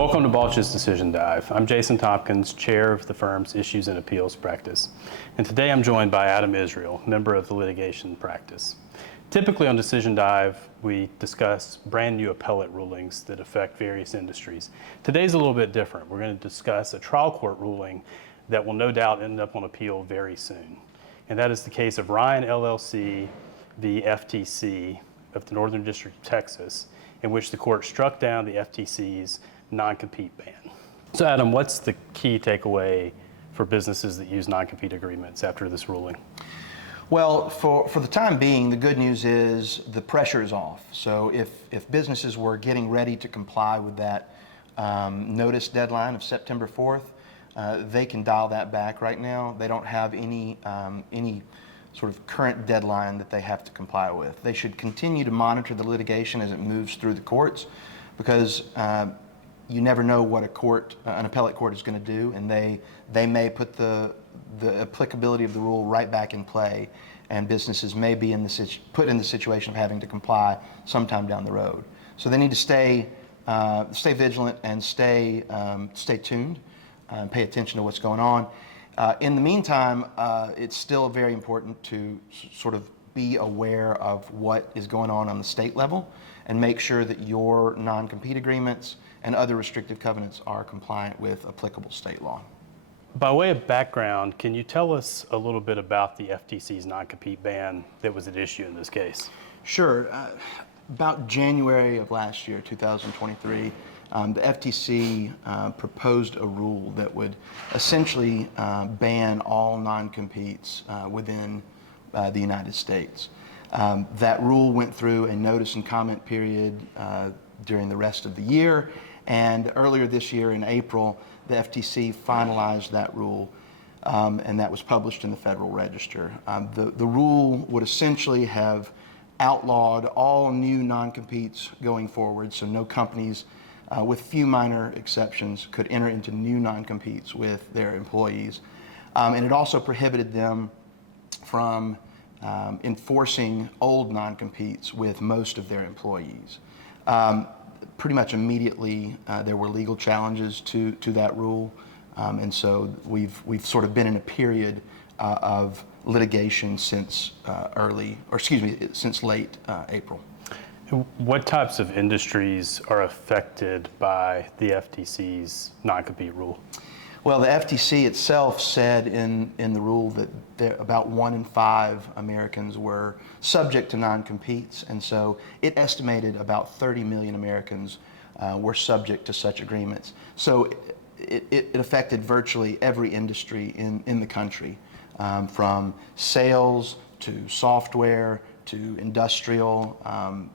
Welcome to Balch's Decision Dive. I'm Jason Tompkins, chair of the firm's Issues and Appeals practice. And today I'm joined by Adam Israel, member of the litigation practice. Typically on Decision Dive, we discuss brand new appellate rulings that affect various industries. Today's a little bit different. We're going to discuss a trial court ruling that will no doubt end up on appeal very soon. And that is the case of Ryan LLC v. FTC of the Northern District of Texas, in which the court struck down the FTC's non-compete ban. So Adam, what's the key takeaway for businesses that use non-compete agreements after this ruling? Well, for the time being, the good news is the pressure is off. So if businesses were getting ready to comply with that notice deadline of September 4th, they can dial that back right now. They don't have any sort of current deadline that they have to comply with. They should continue to monitor the litigation as it moves through the courts, because you never know what an appellate court is going to do, and they may put the applicability of the rule right back in play, and businesses may be put in the situation of having to comply sometime down the road. So they need to stay vigilant and stay tuned and pay attention to what's going on. In the meantime, it's still very important to sort of be aware of what is going on the state level and make sure that your non-compete agreements and other restrictive covenants are compliant with applicable state law. By way of background, can you tell us a little bit about the FTC's non-compete ban that was at issue in this case? Sure. About January of last year, 2023, the FTC proposed a rule that would essentially ban all non-competes within the United States. That rule went through a notice and comment period during the rest of the year, and earlier this year in April, the FTC finalized that rule, and that was published in the Federal Register. The rule would essentially have outlawed all new non-competes going forward, so no companies, with few minor exceptions, could enter into new non-competes with their employees. And it also prohibited them from enforcing old non-competes with most of their employees. Pretty much immediately, there were legal challenges to that rule, and so we've sort of been in a period of litigation since since late April. What types of industries are affected by the FTC's non-compete rule? Well, the FTC itself said in the rule that about 1 in 5 Americans were subject to non-competes, and so it estimated about 30 million Americans were subject to such agreements. So it affected virtually every industry in the country, from sales to software to industrial.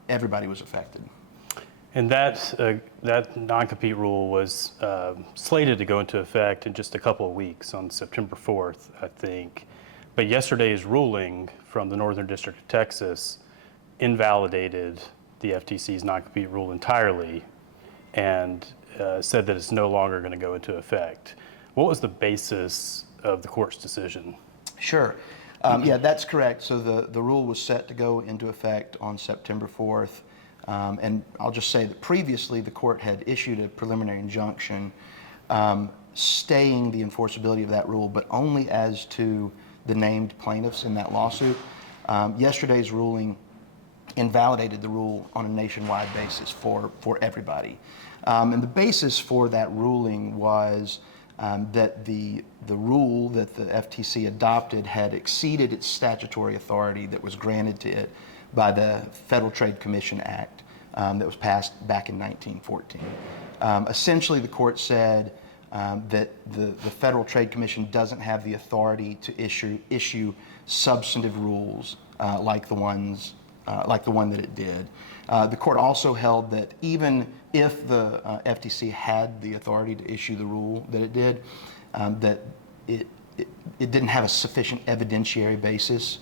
Everybody was affected. And that non-compete rule was slated to go into effect in just a couple of weeks on September 4th, I think. But yesterday's ruling from the Northern District of Texas invalidated the FTC's non-compete rule entirely and said that it's no longer going to go into effect. What was the basis of the court's decision? Sure. Yeah, that's correct. So the rule was set to go into effect on September 4th. And I'll just say that previously the court had issued a preliminary injunction staying the enforceability of that rule, but only as to the named plaintiffs in that lawsuit. Yesterday's ruling invalidated the rule on a nationwide basis for everybody. And the basis for that ruling was that the rule that the FTC adopted had exceeded its statutory authority that was granted to it by the Federal Trade Commission Act that was passed back in 1914. Essentially, the court said that the Federal Trade Commission doesn't have the authority to issue substantive rules like the one that it did. The court also held that even if the FTC had the authority to issue the rule that it did, that it didn't have a sufficient evidentiary basis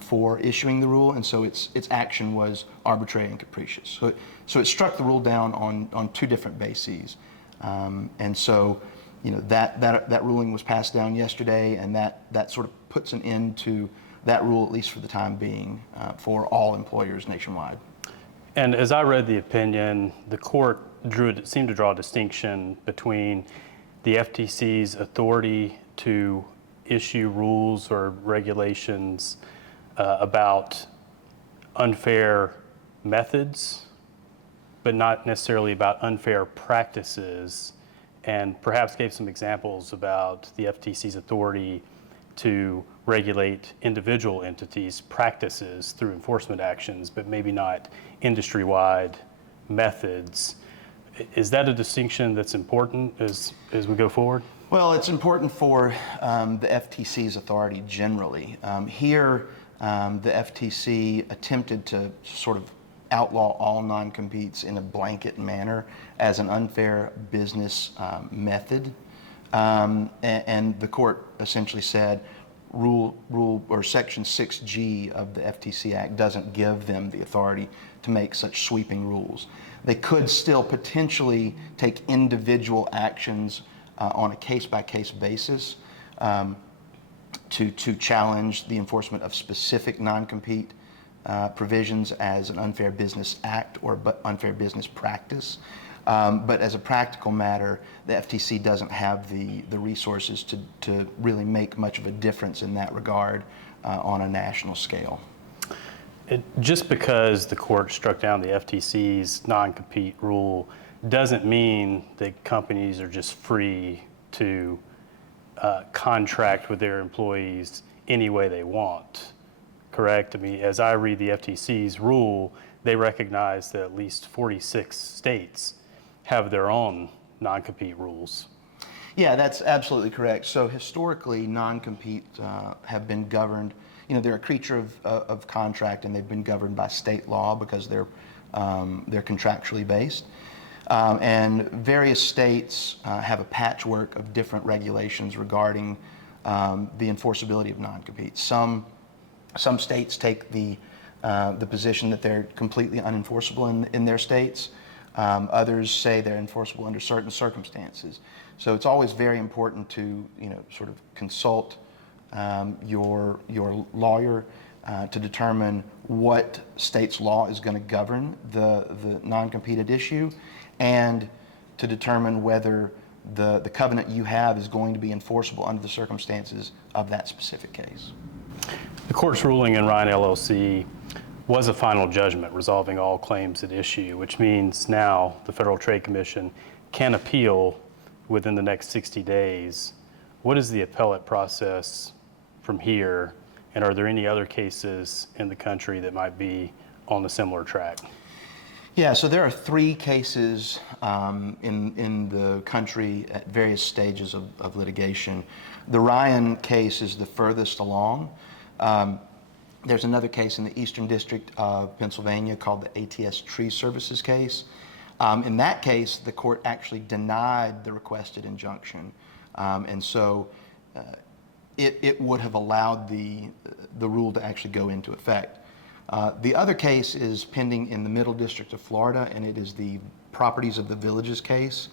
for issuing the rule, and so its action was arbitrary and capricious. So it struck the rule down on 2 different bases, and so that ruling was passed down yesterday, and that sort of puts an end to that rule, at least for the time being, for all employers nationwide. And as I read the opinion, the court seemed to draw a distinction between the FTC's authority to issue rules or regulations about unfair methods, but not necessarily about unfair practices, and perhaps gave some examples about the FTC's authority to regulate individual entities' practices through enforcement actions, but maybe not industry-wide methods. Is that a distinction that's important as we go forward? Well, it's important for the FTC's authority generally. Here, the FTC attempted to sort of outlaw all non-competes in a blanket manner as an unfair business method. And the court essentially said rule or Section 6G of the FTC Act doesn't give them the authority to make such sweeping rules. They could still potentially take individual actions on a case-by-case basis to challenge the enforcement of specific non-compete provisions as an unfair business act or unfair business practice. But as a practical matter, the FTC doesn't have the resources to really make much of a difference in that regard on a national scale. Just because the court struck down the FTC's non-compete rule doesn't mean that companies are just free to contract with their employees any way they want, correct? I mean, as I read the FTC's rule, they recognize that at least 46 states have their own non-compete rules. Yeah, that's absolutely correct. So historically, non-compete have been governed, they're a creature of contract, and they've been governed by state law because they're contractually based. And various states have a patchwork of different regulations regarding the enforceability of non-competes. Some states take the position that they're completely unenforceable in their states. Others say they're enforceable under certain circumstances. So it's always very important to sort of consult your lawyer to determine what state's law is going to govern the non-competed issue, and to determine whether the covenant you have is going to be enforceable under the circumstances of that specific case. The court's ruling in Ryan LLC was a final judgment resolving all claims at issue, which means now the Federal Trade Commission can appeal within the next 60 days. What is the appellate process from here, and are there any other cases in the country that might be on a similar track? Yeah, so there are 3 cases in the country at various stages of litigation. The Ryan case is the furthest along. There's another case in the Eastern District of Pennsylvania called the ATS Tree Services case. In that case, the court actually denied the requested injunction, and so it would have allowed the rule to actually go into effect. The other case is pending in the Middle District of Florida, and it is the Properties of the Villages case.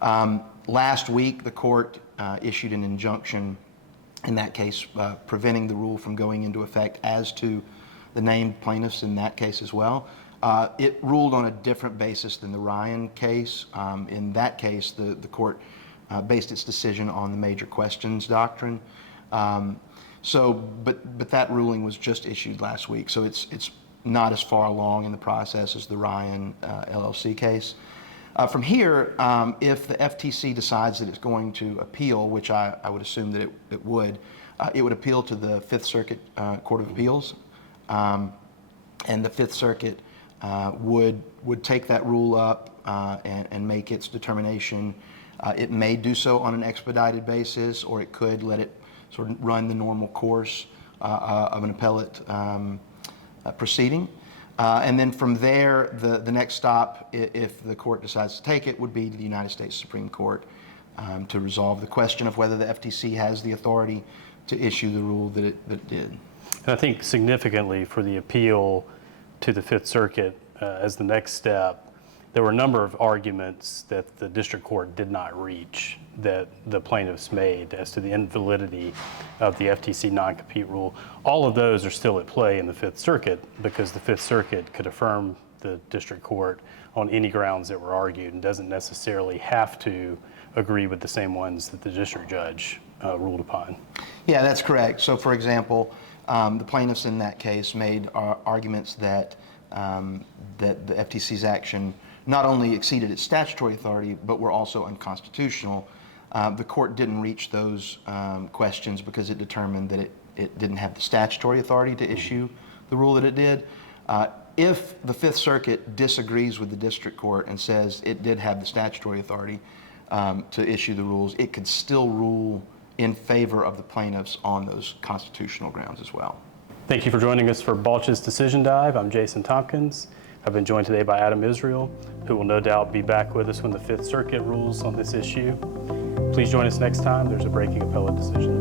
Last week, the court issued an injunction in that case, preventing the rule from going into effect as to the named plaintiffs in that case as well. It ruled on a different basis than the Ryan case. In that case, the court based its decision on the major questions doctrine. But that ruling was just issued last week, so it's not as far along in the process as the Ryan LLC case. From here, if the FTC decides that it's going to appeal, which I would assume that it would appeal to the Fifth Circuit Court of Appeals, and the Fifth Circuit would take that rule up and make its determination. It may do so on an expedited basis, or it could let it sort of run the normal course of an appellate proceeding. And then from there, the next stop, if the court decides to take it, would be to the United States Supreme Court to resolve the question of whether the FTC has the authority to issue the rule that it did. And I think significantly for the appeal to the Fifth Circuit as the next step, there were a number of arguments that the district court did not reach that the plaintiffs made as to the invalidity of the FTC non-compete rule. All of those are still at play in the Fifth Circuit because the Fifth Circuit could affirm the district court on any grounds that were argued and doesn't necessarily have to agree with the same ones that the district judge ruled upon. Yeah, that's correct. So, for example, the plaintiffs in that case made arguments that that the FTC's action not only exceeded its statutory authority, but were also unconstitutional. The court didn't reach those questions because it determined that it didn't have the statutory authority to issue the rule that it did. If the Fifth Circuit disagrees with the district court and says it did have the statutory authority to issue the rules, it could still rule in favor of the plaintiffs on those constitutional grounds as well. Thank you for joining us for Balch's Decision Dive. I'm Jason Tompkins. I've been joined today by Adam Israel, who will no doubt be back with us when the Fifth Circuit rules on this issue. Please join us next time. There's a breaking appellate decision.